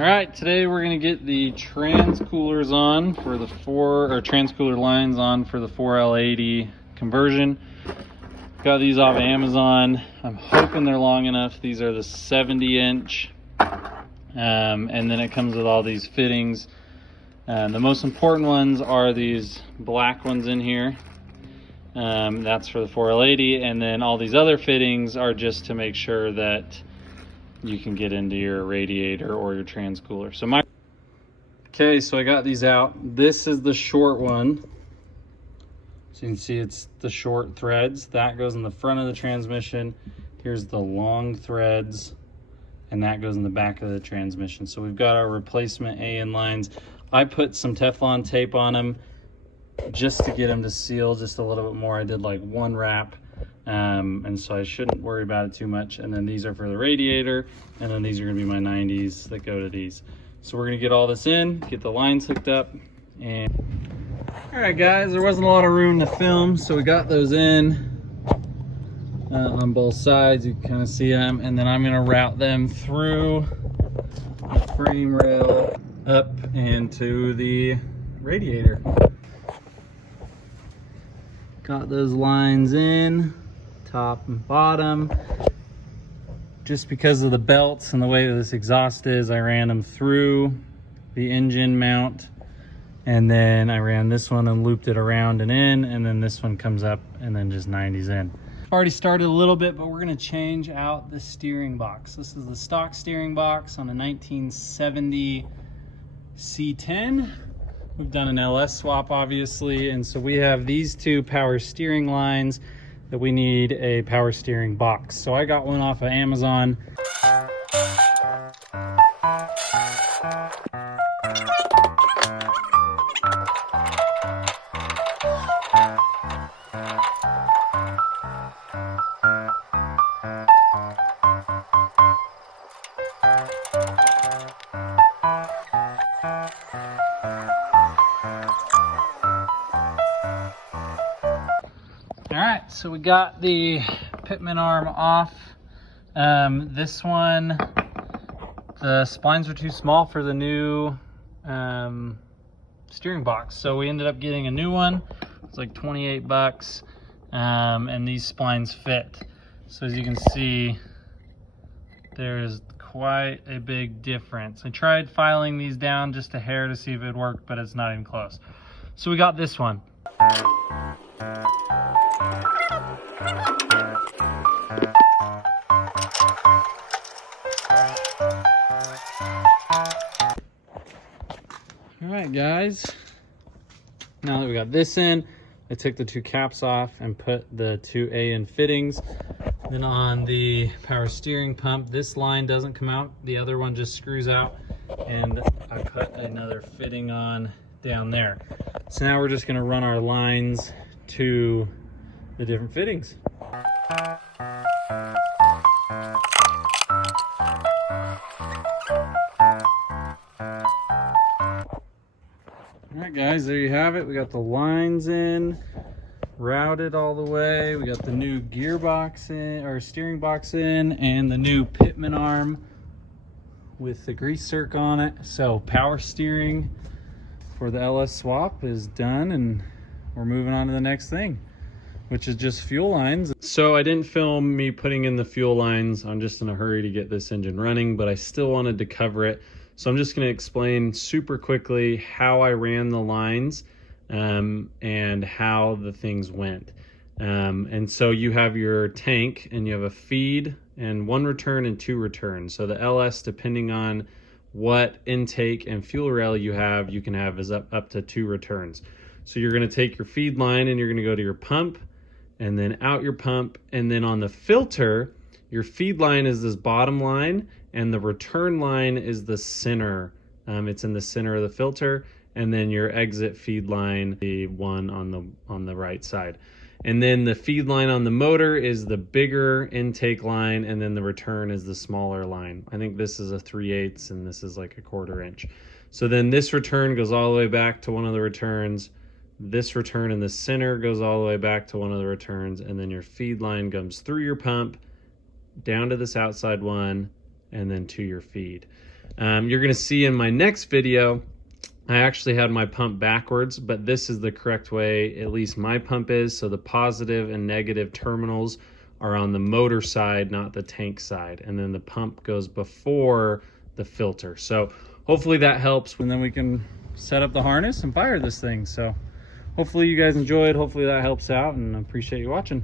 All right, today we're gonna get the transcoolers on for the transcooler lines on for the 4L80 conversion. Got these off of Amazon. I'm hoping they're long enough. These are the 70-inch, and then it comes with all these fittings. The most important ones are these black ones in here. That's for the 4L80, and then all these other fittings are just to make sure that you can get into your radiator or your transcooler. So I got these out. This is the short one. So you can see it's the short threads. That goes in the front of the transmission. Here's the long threads, and that goes in the back of the transmission. So we've got our replacement AN lines. I put some Teflon tape on them just to get them to seal just a little bit more. I did like one wrap. And so I shouldn't worry about it too much. And then these are for the radiator, and then these are going to be my 90s that go to these. So we're going to get all this in, get the lines hooked up, and all right guys, there wasn't a lot of room to film, so we got those in on both sides. You can kind of see them, and then I'm going to route them through the frame rail up into the radiator. Got those lines in, top and bottom. Just because of the belts and the way that this exhaust is, I ran them through the engine mount, and then I ran this one and looped it around and in, and then this one comes up and then just 90s in. Already started a little bit, but we're gonna change out the steering box. This is the stock steering box on a 1970 C10. We've done an LS swap, obviously, and so we have these two power steering lines that we need a power steering box. So I got one off of Amazon. All right, so we got the pitman arm off. This one, the splines are too small for the new steering box, so we ended up getting a new one. It's like 28 bucks, and these splines fit. So as you can see, there's quite a big difference. I tried filing these down just a hair to see if it worked, but it's not even close. So we got this one. All right guys, now that we got this in, I took the two caps off and put the two AN fittings. Then on the power steering pump, this line doesn't come out, the other one just screws out, and I put another fitting on down there. So now we're just gonna run our lines to the different fittings. Alright guys, there you have it. We got the lines in, routed all the way. We got the new gearbox in, or steering box in, and the new pitman arm with the grease zerk on it. So power steering for the LS swap is done, and we're moving on to the next thing, which is just fuel lines. So I didn't film me putting in the fuel lines. I'm just in a hurry to get this engine running, but I still wanted to cover it. So I'm just going to explain super quickly how I ran the lines and how the things went. And so you have your tank, and you have a feed and one return and two returns. So the LS, depending on what intake and fuel rail you have, you can have is up to two returns. So you're going to take your feed line and you're going to go to your pump, and then out your pump, and then on the filter, your feed line is this bottom line, and the return line is the center. It's in the center of the filter, and then your exit feed line, the one on the right side. And then the feed line on the motor is the bigger intake line, and then the return is the smaller line. I think this is a 3/8 and this is like a 1/4 inch. So then this return goes all the way back to one of the returns. This return in the center goes all the way back to one of the returns, and then your feed line comes through your pump, down to this outside one, and then to your feed. You're gonna see in my next video, I actually had my pump backwards, but this is the correct way, at least my pump is. So the positive and negative terminals are on the motor side, not the tank side. And then the pump goes before the filter. So hopefully that helps. And then we can set up the harness and fire this thing. So hopefully you guys enjoyed. Hopefully that helps out, and I appreciate you watching.